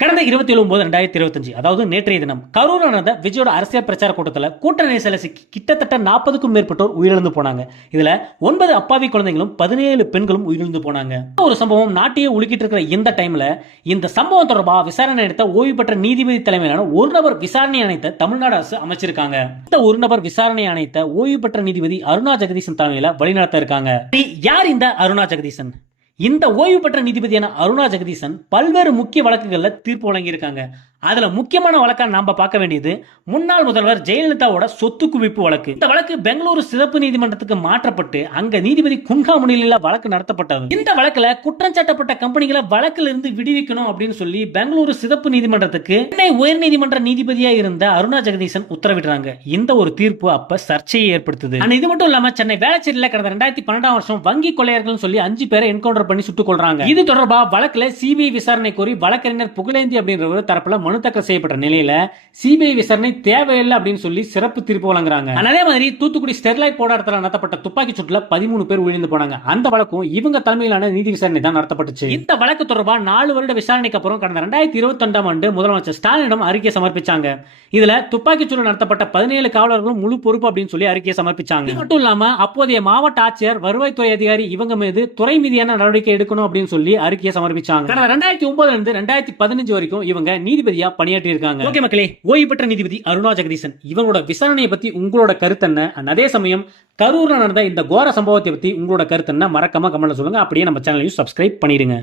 கடந்த 27/9/2025 அதாவது நேற்றைய தினம் கரூர் நடந்த விஜயோட அரசியல் பிரச்சார கூட்டத்தில் கூட்ட நெரிசல சிக்கி கிட்டத்தட்ட 40க்கும் மேற்பட்டோர் உயிரிழந்து போனாங்க. இதுல 9 அப்பாவி குழந்தைகளும் 17 பெண்களும் உயிரிழந்து போனாங்க. ஒரு சம்பவம் நாட்டையே உலுக்கிட்டு இருக்கிற இந்த டைம்ல இந்த சம்பவம் தொடர்பா விசாரணை நடத்த ஓய்வு பெற்ற நீதிபதி தலைமையிலான ஒரு நபர் விசாரணை அணைத்த தமிழ்நாடு அரசு அமைச்சிருக்காங்க. இந்த ஒரு நபர் விசாரணை அணைத்த ஓய்வு பெற்ற நீதிபதி அருணா ஜெகதீசன் தலைமையில வழிநடத்த இருக்காங்க. யார் இந்த அருணா ஜெகதீசன்? இந்த ஓய்வு பெற்ற நீதிபதியான அருணா ஜெகதீசன் பல்வேறு முக்கிய வழக்குகள்ல தீர்ப்பு வழங்கியிருக்காங்க. அதுல முக்கியமான வழக்கா நாம பார்க்க வேண்டியது முன்னாள் முதல்வர் ஜெயலலிதாவோட சொத்து குவிப்பு வழக்கு. இந்த வழக்கு பெங்களூரு சிறப்பு நீதிமன்றத்துக்கு மாற்றப்பட்டு அங்க நீதிபதி குன்ஹா முன்னிலையில வழக்கு நடத்தப்பட்டது. இந்த வழக்குல குற்றம் சாட்டப்பட்ட கம்பெனிகளை வழக்கில் இருந்து விடுவிக்கணும் அப்படின்னு சொல்லி பெங்களூரு சிறப்பு நீதிமன்றத்துக்கு சென்னை உயர் நீதிமன்ற நீதிபதியா இருந்த அருணா ஜெகதீசன் உத்தரவிடுறாங்க. இந்த ஒரு தீர்ப்பு அப்ப சர்ச்சையை ஏற்படுத்துது. இது மட்டும் இல்லாம சென்னை வேளச்சேரியில கடந்த 2012 வருஷம் வங்கி கொள்ளையர்கள் சொல்லி 5 பேரை என்கவுண்டர் பண்ணி சுட்டுக் கொள்றாங்க. இது தொடர்பா வழக்குல சிபிஐ விசாரணை கோரி வழக்கறிஞர் புகழேந்தி அப்படின்ற தரப்புல மனு தாக்கல் செய்யப்பட்ட நிலையில சிபிஐ விசாரணை தேவையில்லை அப்படின்னு சொல்லி சிறப்பு தீர்ப்பு வழங்குறாங்க. அதே மாதிரி தூத்துக்குடி ஸ்டெர்லைட் போராட்டத்தில் நடத்தப்பட்ட துப்பாக்கி சூட்டுல 13 பேர் உயிரிழந்து போனாங்க. அந்த வழக்கும் இவங்க தலைமையிலான நீதி விசாரணை தான் நடத்தப்பட்டுச்சு. இந்த வழக்கு தொடர்பா 4 வருட விசாரணைக்கு அப்புறம் கடந்த 2022 ஆண்டு முதலமைச்சர் ஸ்டாலினிடம் அறிக்கை சமர்ப்பிச்சாங்க. இதுல துப்பாக்கி சூடு நடத்தப்பட்ட 17 காவலர்களும் முழு பொறுப்பு அப்படின்னு சொல்லி அறிக்கையை சமர்ப்பிச்சாங்க. இது மட்டும் இல்லாம அப்போதைய மாவட்ட ஆட்சியர், வருவாய்த்துறை அதிகாரி இவங்க மீது துறை மீதியான நடவடிக்கை எடுக்கணும் அப்படின்னு சொல்லி அறிக்கையை சமர்ப்பிச்சாங்க. கடந்த 2009 இருந்து 2015 வரைக்கும் இவங்க நீதிபதியா பணியாற்றி இருக்காங்க. ஓகே மக்களே, ஓய்வு பெற்ற நீதிபதி அருணா ஜெகதீசன் இவங்களோட விசாரணையை பத்தி உங்களோட கருத்து என்ன? அதே சமயம் கரூர்ல நடந்த இந்த கோர சம்பவத்தை பத்தி உங்களோட கருத்து என்ன? மறக்காம கமெண்ட்ல சொல்லுங்க. அப்படியே நம்ம சேனலையும் சப்ஸ்கிரைப் பண்ணிடுங்க.